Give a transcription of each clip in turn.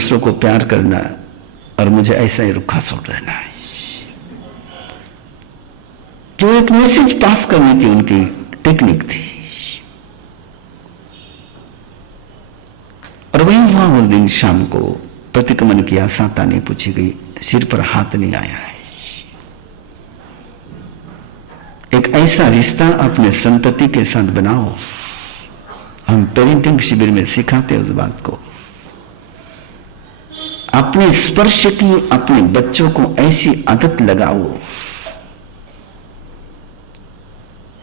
दूसरों को प्यार करना और मुझे ऐसा ही रुखा छोड़ देना है। जो एक मैसेज पास करने की उनकी टेक्निक थी। और वही हुआ उस दिन शाम को। प्रतिक्रमण किया, सांता नहीं पूछी गई, सिर पर हाथ नहीं आया है। एक ऐसा रिश्ता अपने संतति के साथ बनाओ। हम पेरेंटिंग शिविर में सिखाते उस बात को। अपने स्पर्श की अपने बच्चों को ऐसी आदत लगाओ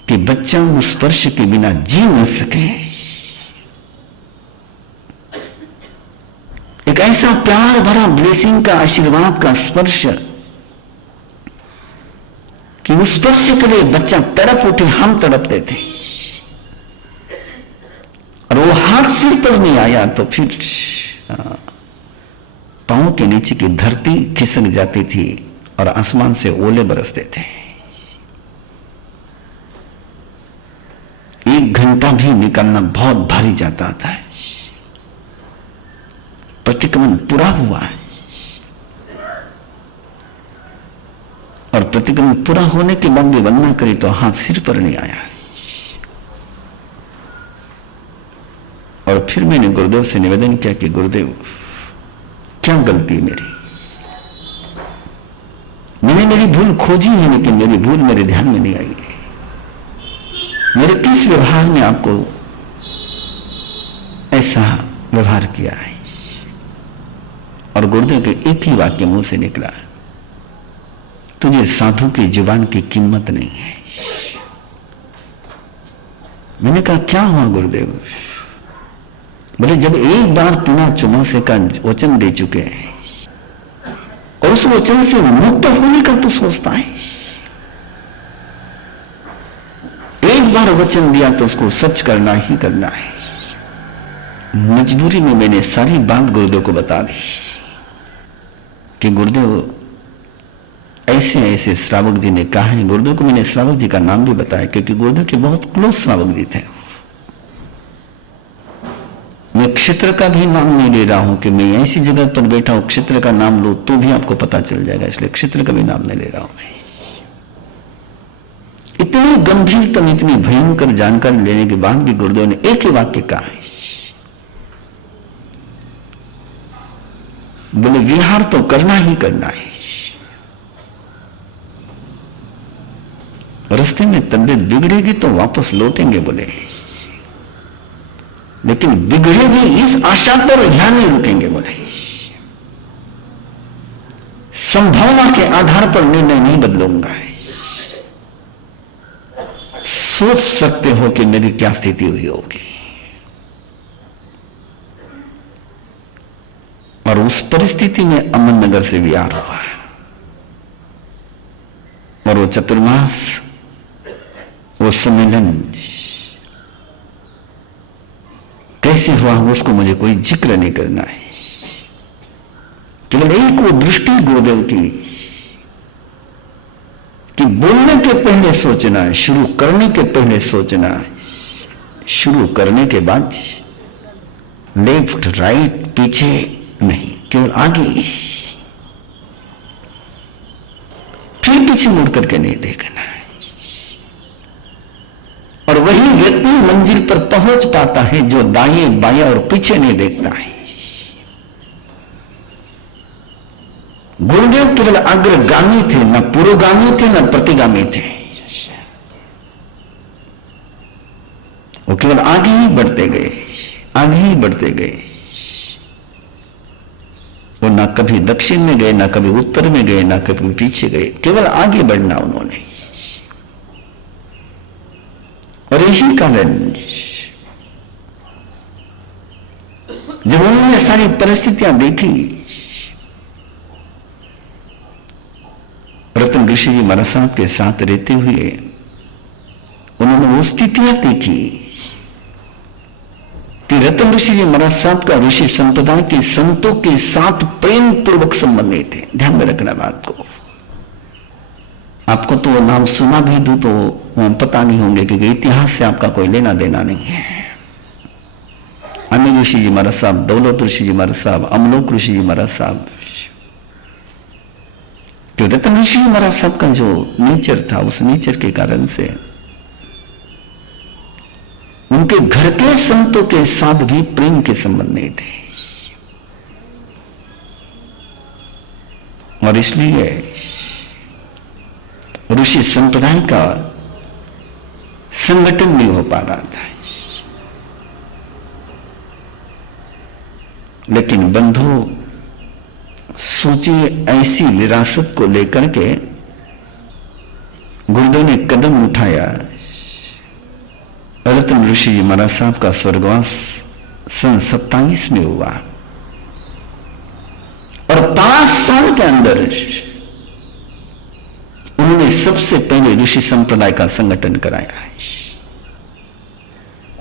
कि बच्चा उस स्पर्श के बिना जी न सके। एक ऐसा प्यार भरा ब्लेसिंग का, आशीर्वाद का स्पर्श कि उस स्पर्श के लिए बच्चा तड़प उठे, हम तड़पते थे। और वो हाथ सिर पर नहीं आया तो फिर पांव के नीचे की धरती खिसक जाती थी और आसमान से ओले बरसते थे। एक घंटा भी निकलना बहुत भारी जाता था। प्रतिक्रमण पूरा हुआ है और प्रतिक्रमण पूरा होने के बाद भी वंदना करी तो हाथ सिर पर नहीं आया। और फिर मैंने गुरुदेव से निवेदन किया कि गुरुदेव, क्या गलती मेरी? मैंने मेरी भूल खोजी है, लेकिन मेरी भूल मेरे ध्यान में नहीं आई है। मेरे किस व्यवहार ने आपको ऐसा व्यवहार किया है? और गुरुदेव के एक ही वाक्य मुंह से निकला, तुझे साधु की जुबान की कीमत नहीं है। मैंने कहा क्या हुआ गुरुदेव? बोले जब एक बार बिना चुमोसे का वचन दे चुके हैं और उस वचन से मुक्त होने का तू सोचता है। एक बार वचन दिया तो उसको सच करना ही करना है। मजबूरी में मैंने सारी बात गुरुदेव को बता दी कि गुरुदेव ऐसे ऐसे श्रावक जी ने कहा है। गुरुदेव को मैंने श्रावक जी का नाम भी बताया क्योंकि गुरुदेव के बहुत क्लोज श्रावक जी थे। मैं क्षेत्र का भी नाम नहीं ले रहा हूं कि मैं ऐसी जगह पर बैठा हूं क्षेत्र का नाम लो तो भी आपको पता चल जाएगा, इसलिए क्षेत्र का भी नाम नहीं ले रहा हूं मैं। इतनी गंभीरतम, इतनी भयंकर जानकारी लेने के बाद भी गुरुदेव ने एक ही वाक्य कहा है, बोले विहार तो करना ही करना है। रास्ते में तबीयत बिगड़ेगी तो वापस लौटेंगे बोले, लेकिन बिगड़े भी इस आशा पर यहां नहीं रुकेंगे बोले। संभावना के आधार पर निर्णय नहीं बदलूंगा। सोच सकते हो कि मेरी क्या स्थिति हुई होगी। और उस परिस्थिति में अमन नगर से विहार हुआ और वो चतुर्मास, वो सम्मेलन कैसे हुआ उसको मुझे कोई जिक्र नहीं करना है। केवल एक वो दृष्टि गुरुदेव की कि बोलने के पहले सोचना है, शुरू करने के पहले सोचना है, शुरू करने के बाद लेफ्ट राइट पीछे नहीं, केवल आगे, फिर पीछे मुड़ करके नहीं देखना है। और वही व्यक्ति मंजिल पर पहुंच पाता है जो दाएं बाएं और पीछे नहीं देखता है। गुरुदेव केवल अग्रगामी थे, न पुरोगामी थे, न प्रतिगामी थे। वो केवल आगे ही बढ़ते गए, आगे ही बढ़ते गए। वो ना कभी दक्षिण में गए, ना कभी उत्तर में गए, ना कभी पीछे गए, केवल आगे बढ़ना उन्होंने। और यही कारण जब उन्होंने सारी परिस्थितियां देखी, रतन ऋषि जी महाराज साहब के साथ रहते हुए उन्होंने वो स्थितियां देखी कि रतन ऋषि जी महाराज साहब का ऋषि संप्रदाय के संतों के साथ प्रेम पूर्वक संबंध नहीं थे। ध्यान में रखना बात को। आपको तो वो नाम सुना भी दूं तो पता नहीं होंगे क्योंकि इतिहास से आपका कोई लेना देना नहीं है। अमीर ऋषि जी महाराज साहब, दौलत ऋषि जी महाराज साहब, अमलोक ऋषि जी महाराज साहब, तो रतन ऋषि जी महाराज साहब का जो नेचर था, उस नेचर के कारण से उनके घर के संतों के साथ भी प्रेम के संबंध नहीं थे, और इसलिए ऋषि संप्रदाय का संगठन नहीं हो पा रहा था। लेकिन बंधु सोचिए, ऐसी विरासत को लेकर के गुरुदेव ने कदम उठाया। रतन ऋषि जी महाराज साहब का स्वर्गवास सन 27 में हुआ, और 5 साल के अंदर उन्होंने सबसे पहले ऋषि संप्रदाय का संगठन कराया।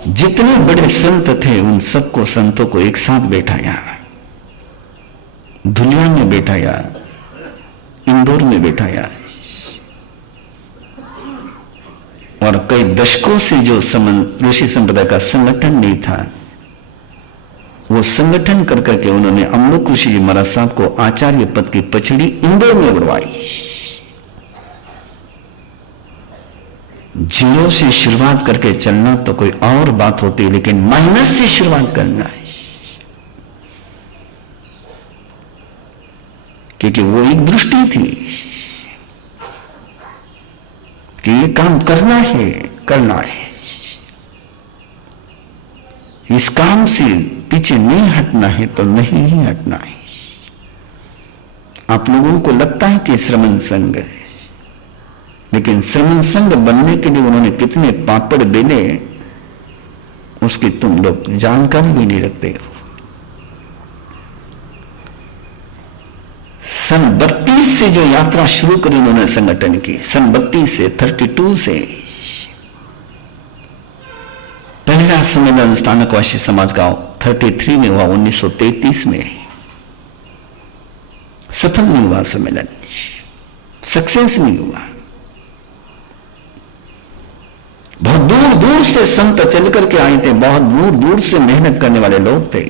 जितने बड़े संत थे उन सबको, संतों को एक साथ बैठाया, धुलिया में बैठाया, इंदौर में बैठाया, और कई दशकों से जो ऋषि संप्रदाय का संगठन नहीं था, वो संगठन कर करके उन्होंने अमलोक ऋषि जी महाराज साहब को आचार्य पद की पछड़ी इंदौर में उड़वाई। जीरो से शुरुआत करके चलना तो कोई और बात होती है, लेकिन माइनस से शुरुआत करना है, क्योंकि वो एक दृष्टि थी कि ये काम करना है, इस काम से पीछे नहीं हटना है तो नहीं ही हटना है। आप लोगों को लगता है कि श्रमण संघ है, लेकिन श्रमण संघ बनने के लिए उन्होंने कितने पापड़ बेले, उसकी तुम लोग जानकारी भी नहीं रखते हो। सन 32 से जो यात्रा शुरू करी उन्होंने संगठन की, सन 32 से 32 से पहला सम्मेलन स्थानकवासी समाज का 33 में हुआ, 1933 में सफल नहीं हुआ सम्मेलन, सक्सेस नहीं हुआ। बहुत दूर दूर से संत चल करके आए थे, बहुत दूर दूर से मेहनत करने वाले लोग थे,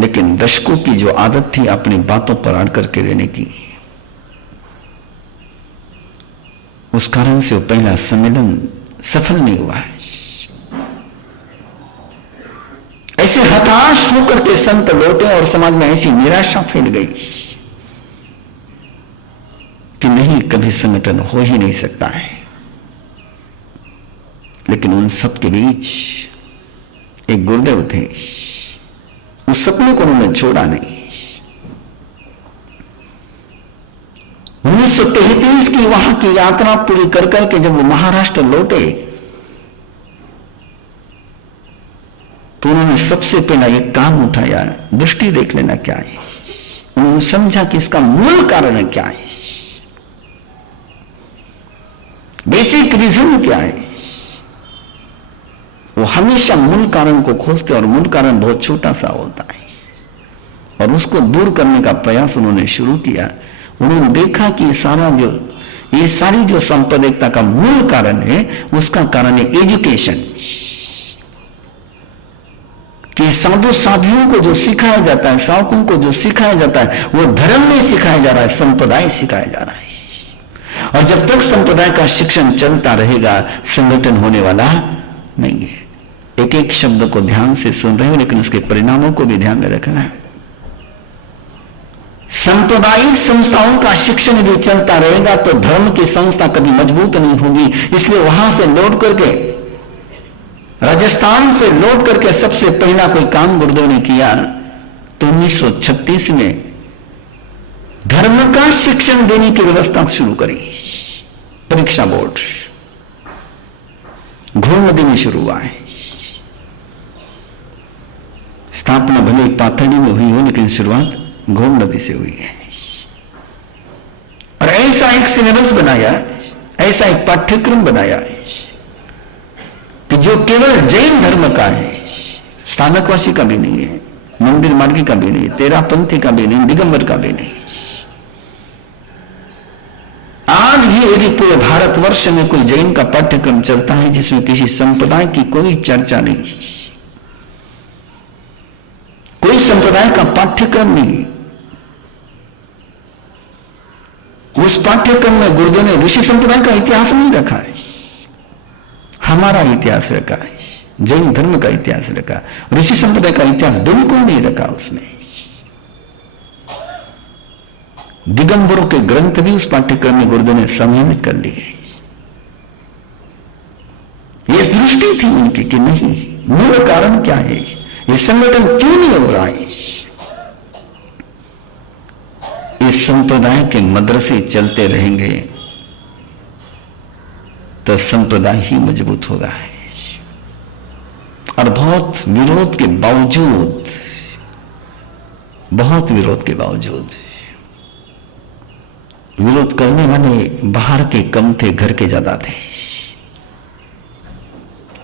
लेकिन दशकों की जो आदत थी अपनी बातों पर अड़ करके रहने की, उस कारण से वो पहला सम्मेलन सफल नहीं हुआ है। ऐसे हताश होकर के संत लौटे और समाज में ऐसी निराशा फैल गई कि नहीं, कभी संगठन हो ही नहीं सकता है। लेकिन उन सब के बीच एक गुरुदेव थे, उस सपने को उन्होंने छोड़ा नहीं। 1933 की वहां की यात्रा पूरी कर करके जब वो महाराष्ट्र लौटे तो उन्होंने सबसे पहला एक काम उठाया, दृष्टि देख लेना क्या है। उन्होंने समझा कि इसका मूल कारण क्या है, बेसिक रीजन क्या है। वो हमेशा मूल कारण को खोजते, और मूल कारण बहुत छोटा सा होता है, और उसको दूर करने का प्रयास उन्होंने शुरू किया। उन्होंने देखा कि ये सारी जो सांप्रदायिकता का मूल कारण है, उसका कारण है एजुकेशन। कि साधु साधियों को जो सिखाया जाता है, साधुओं को जो सिखाया जाता है, वो धर्म नहीं सिखाया जा रहा है, संप्रदाय सिखाया जा रहा है। और जब तक संप्रदाय का शिक्षण चलता रहेगा, संगठन होने वाला नहीं है। एक एक शब्द को ध्यान से सुन रहे हो, लेकिन उसके परिणामों को भी ध्यान में रखना है। सांप्रदायिक संस्थाओं का शिक्षण भी चलता रहेगा तो धर्म की संस्था कभी मजबूत नहीं होगी। इसलिए वहां से लौट करके, राजस्थान से लौट करके सबसे पहला कोई काम गुरुदेव ने किया तो 1936 में धर्म का शिक्षण देने की व्यवस्था शुरू करी। परीक्षा बोर्ड घोर नदी में शुरू हुआ है। स्थापना भले पाथड़ी में हुई हो, लेकिन शुरुआत घोर नदी से हुई है। और ऐसा एक सिलेबस बनाया, ऐसा एक पाठ्यक्रम बनाया कि जो केवल जैन धर्म का है, स्थानकवासी का भी नहीं है, मंदिर मार्गी का भी नहीं, तेरापंथी का भी नहीं, दिगंबर का भी नहीं। आज भी यदि पूरे भारतवर्ष में कोई जैन का पाठ्यक्रम चलता है जिसमें किसी संप्रदाय की कोई चर्चा नहीं, संप्रदाय का पाठ्यक्रम नहीं। उस पाठ्यक्रम में गुरुदेव ने ऋषि संप्रदाय का इतिहास नहीं रखा है, हमारा इतिहास रखा है, जैन धर्म का इतिहास रखा, ऋषि संप्रदाय का इतिहास बिल्कुल नहीं रखा उसने। दिगंबरों के ग्रंथ भी उस पाठ्यक्रम में गुरुदेव ने सम्मिलित कर लिए। ये दृष्टि थी उनकी कि नहीं, मूल कारण क्या है, ये संगठन क्यों नहीं हो रहा है। इस संप्रदाय के मदरसे चलते रहेंगे तो संप्रदाय ही मजबूत होगा। और बहुत विरोध के बावजूद, बहुत विरोध के बावजूद, विरोध करने वाले बाहर के कम थे, घर के ज्यादा थे।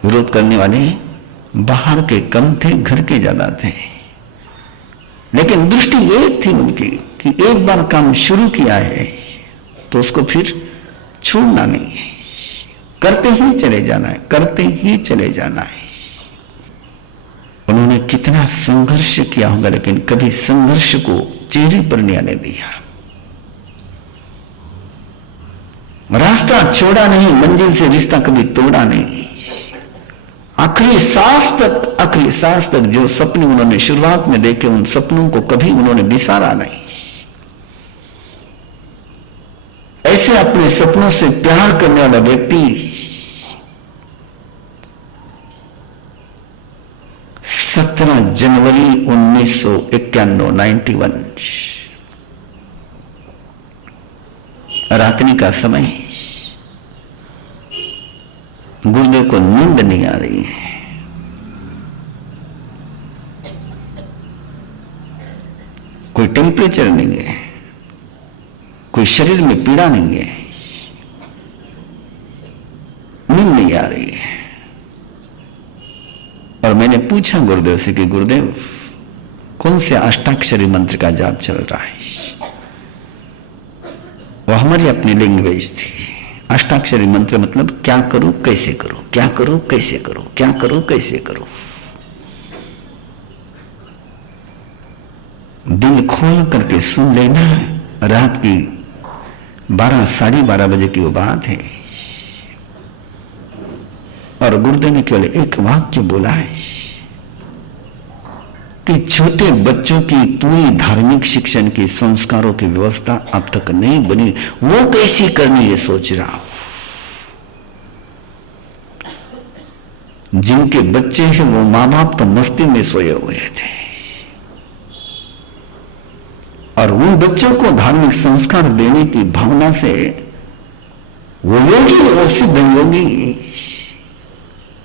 विरोध करने वाले बाहर के कम थे, घर के ज्यादा थे। लेकिन दृष्टि एक थी उनकी कि एक बार काम शुरू किया है तो उसको फिर छोड़ना नहीं है, करते ही चले जाना है, करते ही चले जाना है। उन्होंने कितना संघर्ष किया होगा, लेकिन कभी संघर्ष को चेहरे पर नहीं आने दिया। रास्ता छोड़ा नहीं, मंजिल से रिश्ता कभी तोड़ा नहीं। आखिरी सांस तक जो सपने उन्होंने शुरुआत में देखे, उन सपनों को कभी उन्होंने बिसारा नहीं। ऐसे अपने सपनों से प्यार करने वाला व्यक्ति 17 जनवरी 1991 रात्रि का समय, गुरुदेव को नींद नहीं आ रही है। कोई टेम्परेचर नहीं है, कोई शरीर में पीड़ा नहीं है, नींद नहीं आ रही है। और मैंने पूछा गुरुदेव से कि गुरुदेव कौन से अष्टाक्षरी मंत्र का जाप चल रहा है। वो हमारी अपनी लैंग्वेज थी। अष्टाक्षरी मंत्र मतलब क्या करूं कैसे करूं, क्या करूं कैसे करूं, क्या करूं कैसे करूं। दिल खोल करके सुन लेना। रात की 12 साढ़े 12 बजे की वो बात है, और गुरुदेव ने केवल एक वाक्य बोला है कि छोटे बच्चों की पूरी धार्मिक शिक्षण की संस्कारों की व्यवस्था अब तक नहीं बनी, वो कैसी करनी है सोच रहा हूं। जिनके बच्चे हैं वो मां बाप तो मस्ती में सोए हुए थे, और उन बच्चों को धार्मिक संस्कार देने की भावना से वो योगी, वो सिद्ध योगी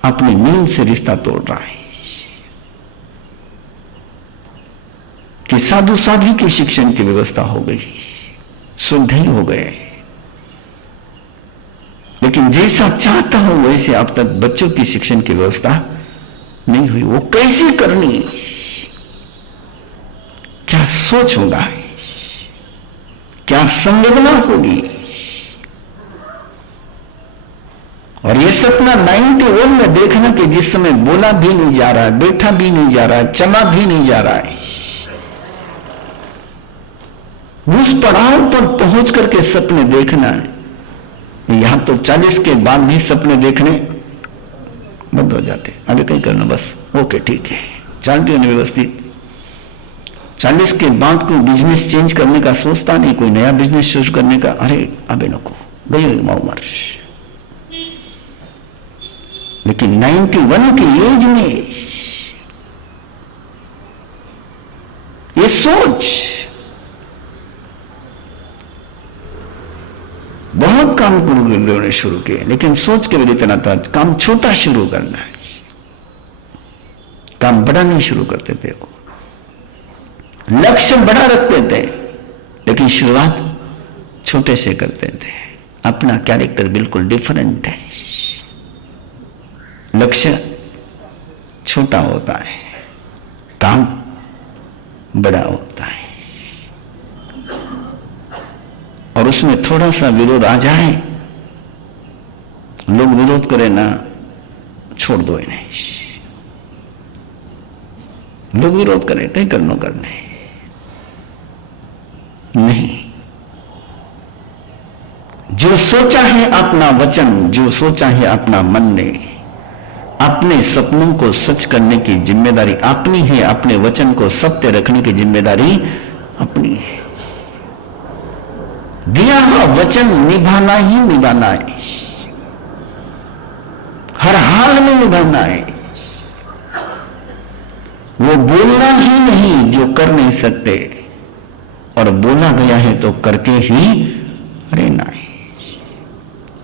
अपनी नींद से रिश्ता तोड़ रहा है कि साधु साध्वी की शिक्षण की व्यवस्था हो गई, शुद्ध ही हो गए, लेकिन जैसा चाहता हो वैसे अब तक बच्चों की शिक्षण की व्यवस्था नहीं हुई। वो कैसे करनी, क्या सोच होगा, क्या संवेदना होगी। और ये सपना 91 में देखना कि जिस समय बोला भी नहीं जा रहा है, बैठा भी नहीं जा रहा है, चला भी नहीं जा रहा है, उस पड़ाव पर पहुंच करके सपने देखना है। यहां तो 40 के बाद भी सपने देखने बंद हो जाते, अभी कहीं करना बस ओके ठीक है, चलती होने व्यवस्थित। 40 के बाद कोई बिजनेस चेंज करने का सोचता नहीं, कोई नया बिजनेस शुरू करने का, अरे अबे नको गई उम्र। लेकिन 91 की एज में ये सोच, बहुत काम गुरुदेव ने शुरू किए, लेकिन सोच के लिए इतना था काम छोटा शुरू करना है, काम बड़ा नहीं शुरू करते थे। वो लक्ष्य बड़ा रखते थे, लेकिन शुरुआत छोटे से करते थे। अपना कैरेक्टर बिल्कुल डिफरेंट है। लक्ष्य छोटा होता है, काम बड़ा होता है, और उसमें थोड़ा सा विरोध आ जाए, लोग विरोध करें ना, छोड़ दो इन्हें, लोग विरोध करें, कहीं करनो करने नहीं। जो सोचा है अपना वचन, जो सोचा है अपना मन ने, अपने सपनों को सच करने की जिम्मेदारी अपनी है, अपने वचन को सत्य रखने की जिम्मेदारी अपनी है। दिया हुआ वचन निभाना ही निभाना है, हर हाल में निभाना है। वो बोलना ही नहीं जो कर नहीं सकते, और बोला गया है तो करके ही रहना है।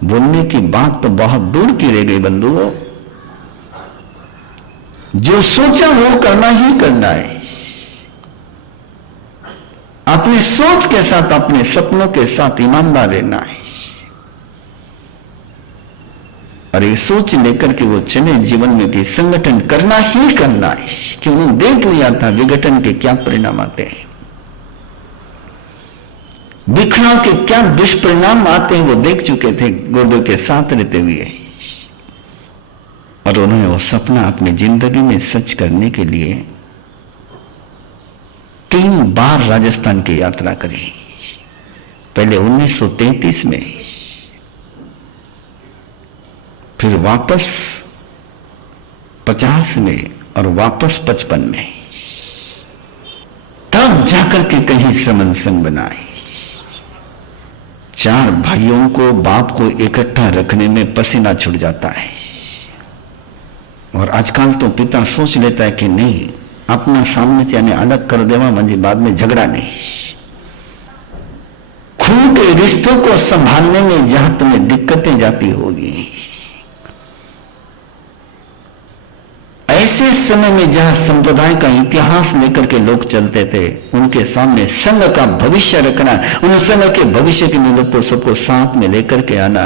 बोलने की बात तो बहुत दूर की रह गई बंधुओं, जो सोचा वो करना ही करना है। अपनी सोच के साथ, अपने सपनों के साथ ईमानदार रहना है, और ये सोच लेकर के वो चले जीवन में भी संगठन करना ही करना है। कि उन्होंने देख लिया था विघटन के क्या परिणाम आते हैं, बिखराव के क्या दुष्परिणाम आते हैं, वो देख चुके थे गुरुदेव के साथ रहते हुए। और उन्होंने वो सपना अपनी जिंदगी में सच करने के लिए 3 बार राजस्थान की यात्रा करी। पहले 1933 में, फिर वापस 50 में, और वापस 55 में। तब जाकर के कहीं श्रमण संघ बनाए। 4 भाइयों को, बाप को इकट्ठा रखने में पसीना छूट जाता है। और आजकल तो पिता सोच लेता है कि नहीं, अपना सामने चाहे अलग कर देवा, मुझे बाद में झगड़ा नहीं। खून के रिश्तों को संभालने में जहां तुम्हें दिक्कतें जाती होगी, ऐसे समय में जहां संप्रदाय का इतिहास लेकर के लोग चलते थे, उनके सामने संघ का भविष्य रखना, उन संघ के भविष्य के लिए लोग को सबको साथ में लेकर के आना,